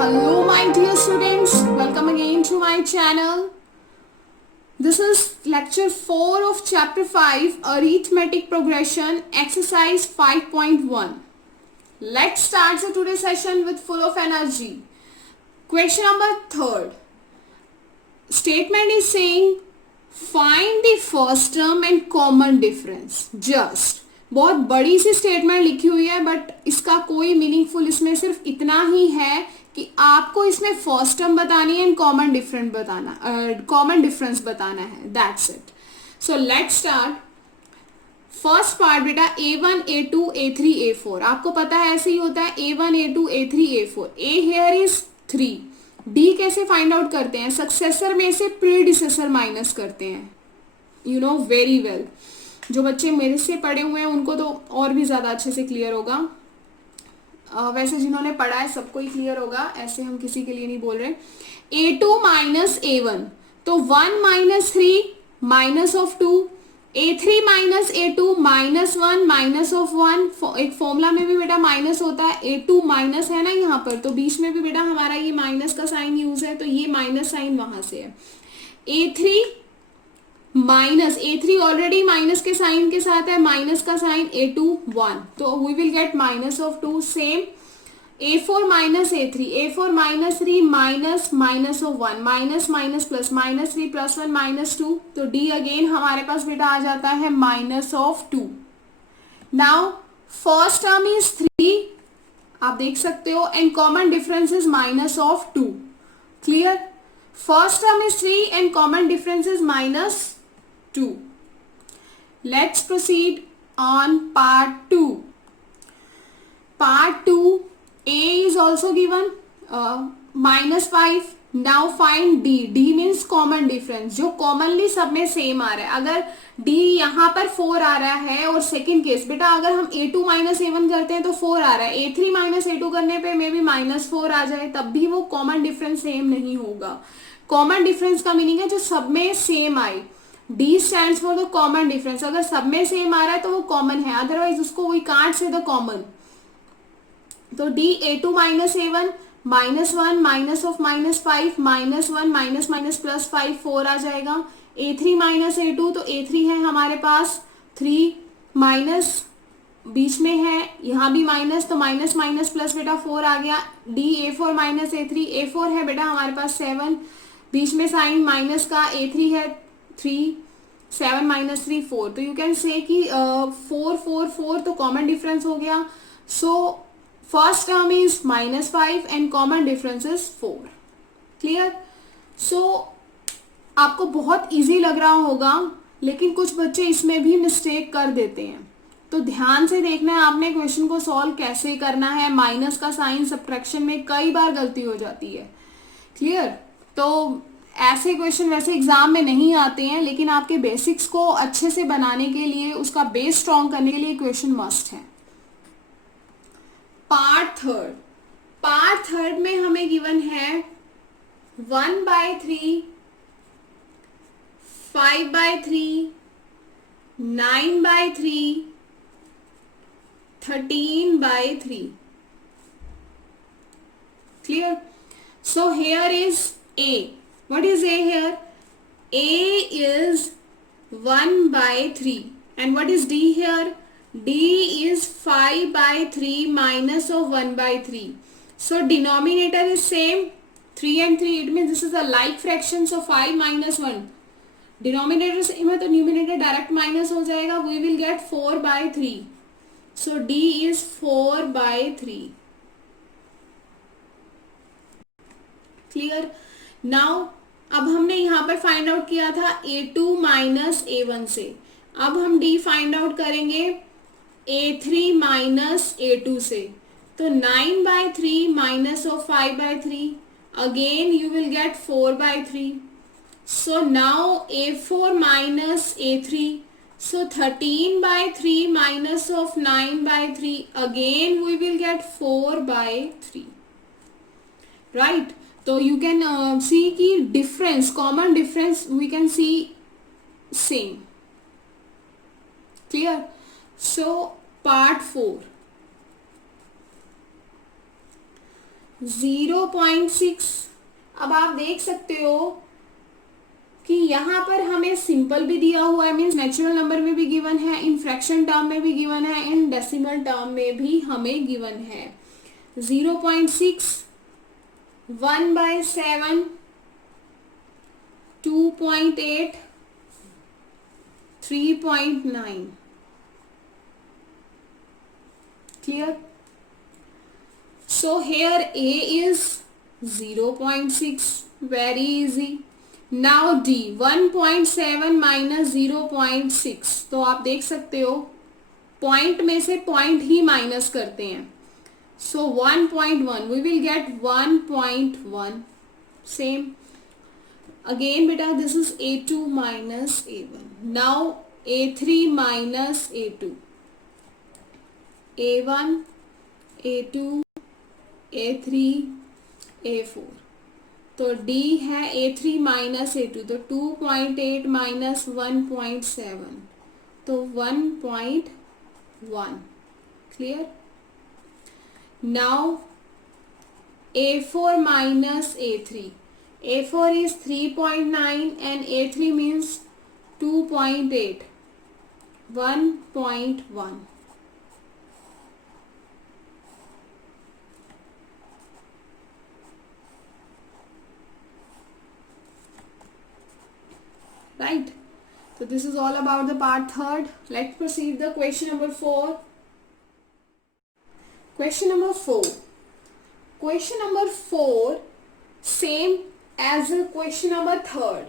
Hello my dear students, welcome again to my channel. This is lecture 4 of chapter 5 Arithmetic Progression exercise 5.1. Let's start the today's session with full of energy. Question number 3. Statement is saying find the first term and common difference. Just बहुत बड़ी सी statement लिखी हुई है but इसका कोई meaningful इसमें सिर्फ इतना ही है कि आपको इसमें फर्स्ट टर्म बतानी है एंड कॉमन डिफरेंस बताना है. That's it. So let's start. First part बेटा a1 a2 a3 a4. आपको पता है ऐसे ही होता है a1 a2 a3 a4. a here is 3. d कैसे फाइंड आउट करते हैं? सक्सेसर में से प्रीडिसेसर माइनस करते हैं. You know very well. जो बच्चे मेरे से पढ़े हुए हैं उनको तो और भी ज़्यादा अच्छे से क्लियर होगा. वैसे जिन्होंने पढ़ा है सबको ही क्लियर होगा, ऐसे हम किसी के लिए नहीं बोल रहे. a2 माइनस a1 तो 1 minus 3 minus of 2. a3 minus a2 minus 1 minus of 1. एक फॉर्मूला में भी बेटा माइनस होता है. a2 माइनस है ना यहाँ पर, तो बीच में भी बेटा हमारा ये माइनस का साइन यूज है, तो ये माइनस साइन वहां से है. a3 minus a3 already minus के साइन के साथ है, माइनस का साइन a2 1, तो we will get minus of 2. Same a4 minus a4 minus 3 minus minus of 1 minus minus plus minus 3 plus 1 minus 2, तो d अगेन हमारे पास बेटा आ जाता है minus of 2. Now first term is 3 आप देख सकते हो and common difference is minus of 2. Clear. First term is 3 and common difference is minus 2. Let's proceed on part 2. Part 2, a is also given minus 5. Now find d. d means common difference, जो commonly सब में same आ रहा है. अगर d यहाँ पर 4 आ रहा है और सेकेंड केस बेटा अगर हम a2 माइनस a1 करते हैं तो 4 आ रहा है. a3 माइनस a2 करने पे मे बी माइनस 4 आ जाए, तब भी वो कॉमन डिफरेंस सेम नहीं होगा. कॉमन डिफरेंस का मीनिंग है जो सब में सेम आए. D stands for the common difference. अगर सब में सेम आ रहा है तो वो कॉमन है, अदरवाइज उसको we can't say the common. तो D a2 minus a1 minus 1 minus of minus 5 minus 1 minus minus plus 5 4 आ जाएगा. a3 माइनस a2 तो a3 है हमारे पास 3 माइनस बीच में है, यहाँ भी माइनस, तो माइनस माइनस प्लस बेटा 4 आ गया. D a4 minus a3 a4 है बेटा हमारे पास 7, बीच में साइन माइनस का, a3 है 3 7 माइनस 3 4, तो यू कैन से कि 4 4 4 तो कॉमन डिफरेंस हो गया. So first term is minus 5 and common difference is 4. Clear. So आपको बहुत इजी लग रहा होगा लेकिन कुछ बच्चे इसमें भी मिस्टेक कर देते हैं, तो ध्यान से देखना है आपने क्वेश्चन को सॉल्व कैसे करना है. माइनस का साइन सब्ट्रैक्शन में कई बार गलती हो जाती है. क्लियर. तो ऐसे क्वेश्चन वैसे एग्जाम में नहीं आते हैं, लेकिन आपके बेसिक्स को अच्छे से बनाने के लिए, उसका बेस स्ट्रॉन्ग करने के लिए क्वेश्चन मस्ट है. पार्ट थर्ड में हमें गिवन है 1/3 5/3 9/3 13/3. Clear. So here is A. What is A here? A is 1/3 and what is D here? D is 5/3 minus of 1/3. So denominator is same, 3 and 3, it means this is a like fraction, so 5 minus 1. Denominator same है तो numerator direct minus हो जाएगा, we will get 4/3. So D is 4/3. Clear. Now अब हमने यहाँ पर find out किया था a2 माइनस a1 से. अब हम d फाइंड आउट करेंगे a3 माइनस a2 से. तो 9/3 minus of 5/3, again you will get 4/3. So now a4 minus a3, so 13/3 minus of 9/3, again we will get 4/3. Right. तो यू कैन सी कि difference, common difference we can see same. Clear. So part 4. 0.6। अब आप देख सकते हो कि यहाँ पर हमें सिंपल भी दिया हुआ है, मीन्स नेचुरल नंबर में भी गिवन है, इन फ्रैक्शन टर्म में भी गिवन है, इन डेसिमल टर्म में भी हमें गिवन है। 0.6, 1/7, 2.8, 3.9। clear? So here A is 0.6, very easy. Now D 1.7 minus 0.6, तो आप देख सकते हो पॉइंट में से पॉइंट ही माइनस करते हैं। So 1.1 we will get 1.1। same again beta, this is A2 minus A1। now A3 minus A2, A1, A2, A3, A4। तो D है A3 माइनस A2, तो 2.8 माइनस 1.7, तो 1.1। Clear? Now A4 minus A3, A4 is 3.9 and A3 means 2.8, 1.1। right? So this is all about the part third. Let's proceed the question number 4. Question number 4. Question number 4 same as question number 3rd।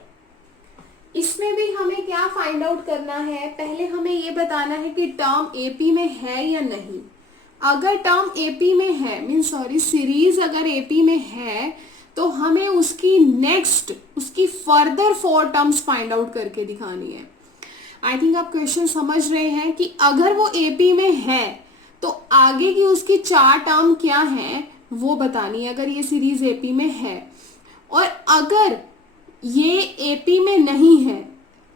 इसमें भी हमें क्या find out करना है, पहले हमें ये बताना है कि टर्म एपी में है या नहीं। अगर टर्म एपी में है, मीन सॉरी सीरीज अगर एपी में है, तो हमें उसकी नेक्स्ट, उसकी फर्दर 4 टर्म्स फाइंड आउट करके दिखानी है। आई थिंक आप क्वेश्चन समझ रहे हैं कि अगर वो एपी में है तो आगे की उसकी 4 टर्म क्या है वो बतानी है, अगर ये सीरीज एपी में है। और अगर ये एपी में नहीं है,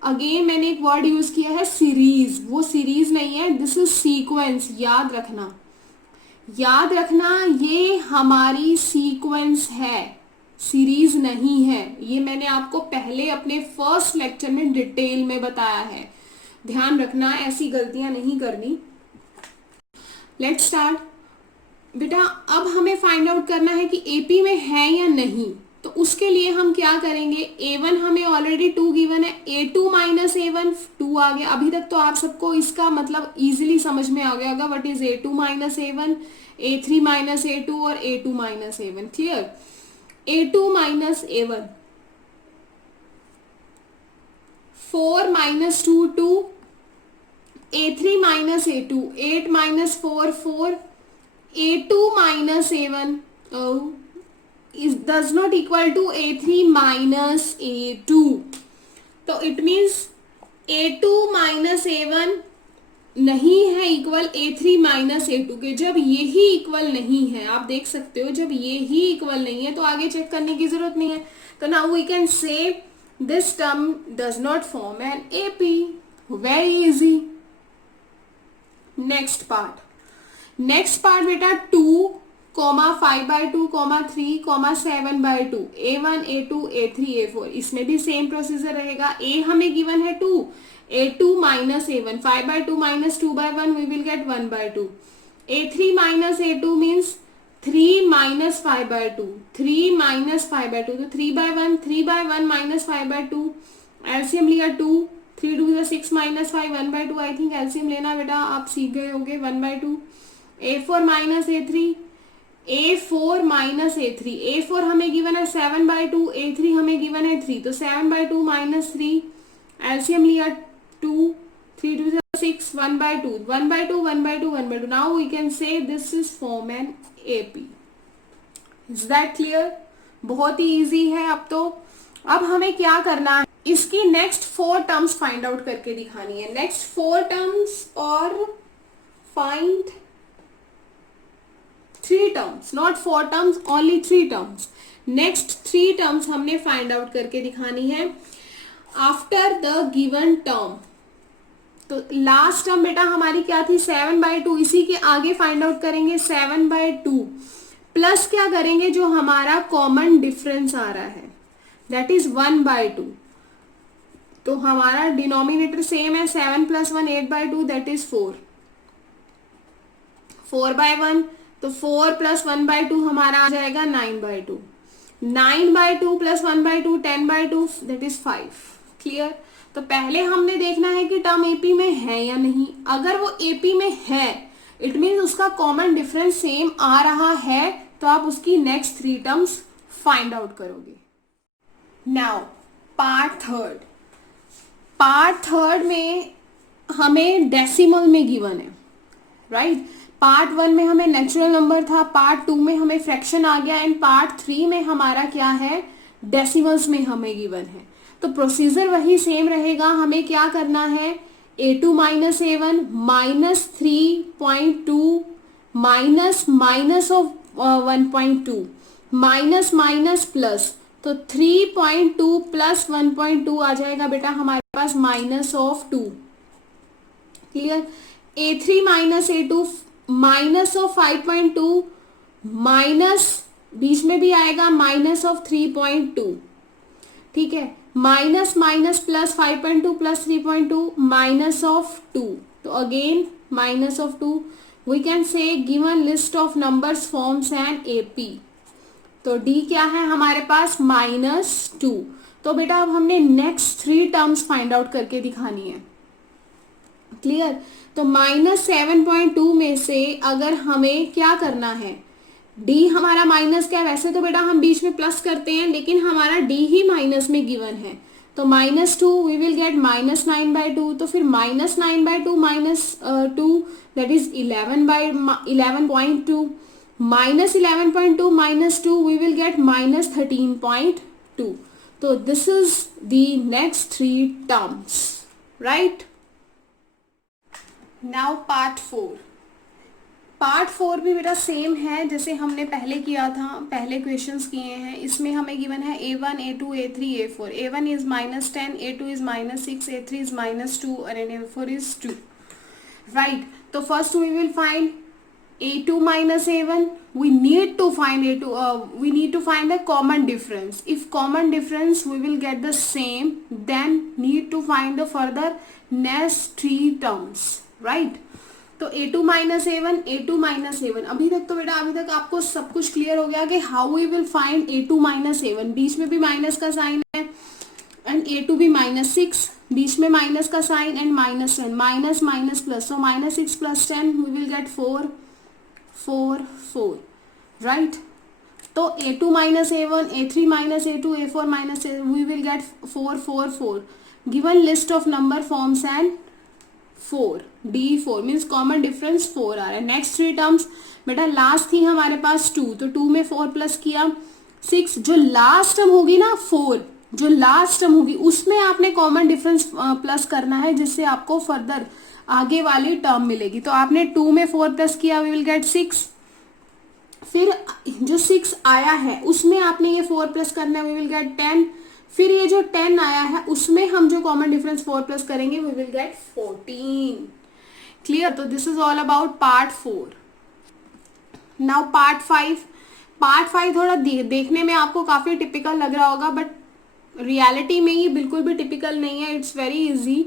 अगेन मैंने एक वर्ड यूज किया है सीरीज, वो सीरीज नहीं है, दिस इज सीक्वेंस। याद रखना, याद रखना, ये हमारी सीक्वेंस है, सीरीज नहीं है। ये मैंने आपको पहले अपने फर्स्ट लेक्चर में डिटेल में बताया है, ध्यान रखना, ऐसी गलतियां नहीं करनी। लेट्स स्टार्ट बेटा। अब हमें फाइंड आउट करना है कि एपी में है या नहीं, तो उसके लिए हम क्या करेंगे, A1 हमें ऑलरेडी 2 गिवन है, A2 माइनस A1 2 आ गया। अभी तक तो आप सबको इसका मतलब इजीली समझ में आ गया होगा, what is A2 minus A1, A3 minus A2 और A2 minus A1। Clear? A2 minus A1, 4 minus 2 2, A3 minus A2, 8 minus 4 4, A2 minus A1 does not equal to A3 minus A2। तो it means A2 minus A1 नहीं है equal A3 minus A2 के। जब ये ही equal नहीं है, आप देख सकते हो, जब ये ही इक्वल नहीं है तो आगे चेक करने की जरूरत नहीं है। तो now we can say this term does not form an AP। Very easy. Next part बेटा 2, 5/2, 3, 7/2, A1, A2, A3, A4। इसमें भी सेम प्रोसीजर रहेगा। A हमें गिवन है 2, A2 minus A1, 5/2 minus 2/1 we will get 1/2। A3 minus A2 means 3 minus 5/2, 3 minus 5/2, तो 3/1, 3/1 minus 5/2। LCM लिया 2, 3 2 6 minus 5, 1/2। I think LCM लेना बेटा आप सीख गए होगे, 1/2। A4 minus A3, A4 minus A3, A4 हमें गिवन है 7/2, A3 हमें गिवन है 3, तो 7/2 माइनस 3। एलसीएम लिया 2, 3 2 6, 1/2, 1/2, 1/2, 1/2। Now we can say this is form an AP। Is that clear? बहुत ही इजी है। अब हमें क्या करना है, इसकी नेक्स्ट 4 टर्म्स फाइंड आउट करके दिखानी है। नेक्स्ट 4 टर्म्स और find 3 terms, not 4 terms, only 3 terms. Next 3 terms हमने फाइंड आउट करके दिखानी है आफ्टर द गिवन टर्म। तो लास्ट टर्म बेटा हमारी क्या थी, 7/2। इसी के आगे फाइंड आउट करेंगे 7/2। प्लस क्या करेंगे, जो हमारा कॉमन डिफरेंस आ रहा है दैट इज 1/2, तो हमारा डिनोमिनेटर सेम है, 7 + 1 8/2 दैट इज 4, 4/1, तो 4 + 1/2 हमारा आ जाएगा 9/2, 9/2 + 1/2 10/2 दैट इज 5। क्लियर। तो पहले हमने देखना है कि टर्म एपी में है या नहीं। अगर वो एपी में है इट मीन्स उसका कॉमन डिफरेंस सेम आ रहा है, तो आप उसकी नेक्स्ट 3 टर्म्स फाइंड आउट करोगे। नाउ पार्ट थर्ड में हमें डेसिमल में गिवन है, राइट। पार्ट 1 में हमें नेचुरल नंबर था, पार्ट 2 में हमें फ्रैक्शन आ गया, एंड पार्ट 3 में हमारा क्या है, डेसिमल्स में हमें गिवन है। तो प्रोसीजर वही सेम रहेगा। हमें क्या करना है, a2 - a1 -3.2 minus of 1.2 minus plus, तो 3.2 + 1.2 आ जाएगा बेटा हमारे पास -2। क्लियर। a3 - a2 -5.2 माइनस, बीच में भी आएगा -3.2, ठीक है, माइनस प्लस 5.2 + 3.2 -2, तो again -2। We can say given list of numbers forms an AP, तो डी क्या है हमारे पास -2। तो बेटा अब हमने नेक्स्ट 3 टर्म्स फाइंड आउट करके दिखानी है। क्लियर। तो -7.2 में से अगर हमें क्या करना है, डी हमारा माइनस क्या है, वैसे तो बेटा हम बीच में प्लस करते हैं लेकिन हमारा डी ही माइनस में गिवन है, तो -2 वी विल गेट -9/2, तो फिर -9/2 -2 that is 11.2, -11.2 -2 we will get -13.2। तो this is the next 3 terms, right. Now part 4 भी बेटा सेम है जैसे हमने पहले किया था, पहले क्वेश्चंस किए हैं। इसमें हमें गिवन है a1 a2 a3 a4, a1 is -10, a2 is -6, a3 is -2 और a4 इज 2, राइट। तो first we will find a2 - a1, we need to find a common difference. If common difference we will get the same, then need to find the further next 3 terms, right? तो a2 - a1, a2 - a1, अभी तक आपको सब कुछ clear हो गया कि how we will find a2 - a1। बीच में भी माइनस का साइन है, एंड a2 भी -6, बीच में माइनस का sign and -10, minus plus, so -6 + 10 we will get 4, 4, right. तो a2 - a1, a3 - a2, a4 - a, we will get 4, 4, 4. Given list of number forms and 4, D4 means common difference 4 आ रहा है। Next 3 terms बेटा last थी हमारे पास 2, तो 2 में 4 plus किया 6, जो लास्ट टर्म होगी ना 4, जो लास्ट टर्म होगी उसमें आपने कॉमन डिफरेंस प्लस करना है, जिससे आपको फर्दर आगे वाली टर्म मिलेगी। तो आपने 2 में 4 प्लस किया, वी विल गेट 6, फिर जो 6 आया है उसमें आपने ये 4 प्लस करना है, वी विल गेट 10, फिर ये जो 10 आया है उसमें हम जो कॉमन डिफरेंस 4 प्लस करेंगे, वी विल गेट 14। क्लियर। तो this is all about part 4। Now part 5 थोड़ा देखने में आपको काफी टिपिकल लग रहा होगा, बट रियलिटी में ये बिल्कुल भी टिपिकल नहीं है, it's very easy.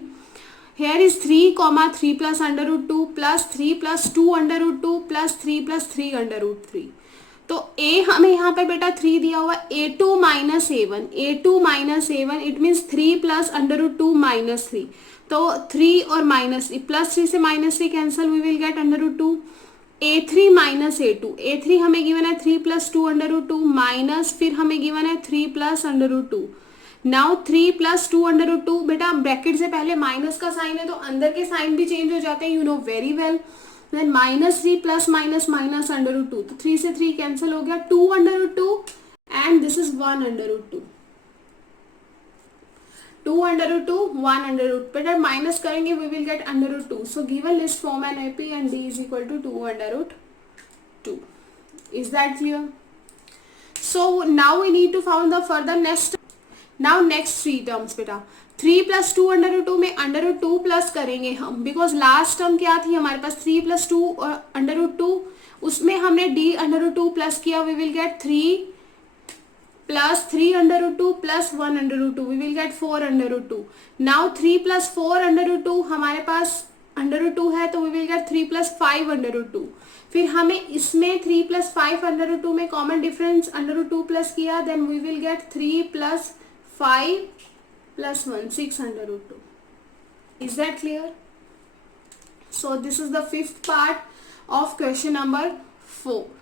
Here is 3, 3 plus √2 plus 3 plus 2 √2 plus 3 plus 3 √3। तो a हमें यहाँ पे बेटा 3 दिया हुआ, a2 - a1 it means 3 plus √2 -3, तो 3 और +3 से -3 cancel, we will get √2। a3 - a2 हमें गिवन है 3 plus 2 √2 माइनस, फिर हमें गिवन है 3 plus √2। नाउ 3 plus 2 √2, बेटा ब्रैकेट से पहले माइनस का साइन है तो अंदर के साइन भी चेंज हो जाते हैं, you know very well. Then -3 plus minus √2, तो 3 से 3 कैंसिल हो गया, 2 √2 एंड दिस इज 1 √2, 2 √2 1 √2, बेटा माइनस करेंगे we will get √2। So given list form an AP and d is equal to 2 √2। Is that clear? So now we need to found the further next. Now next 3 terms बेटा, 3 plus 2 under root 2 में under root 2 plus करेंगे हम, because last term क्या थी हमारे पास 3 plus 2 under root 2, उसमें हमने d under root 2 plus किया, we will get 3 plus 3 under root 2 plus 1 under root 2, we will get 4 under root 2. Now 3 plus 4 under root 2 हमारे पास अंडर रूट 2 है, तो we will get 3 plus 5 under root 2. फिर हमें इसमें 3 प्लस 5 अंडर रूट 2 में common difference under root 2 plus किया, then we will get 3 plus 5 plus 1, 6 under root 2. Is that clear? So this is the fifth part of question number 4.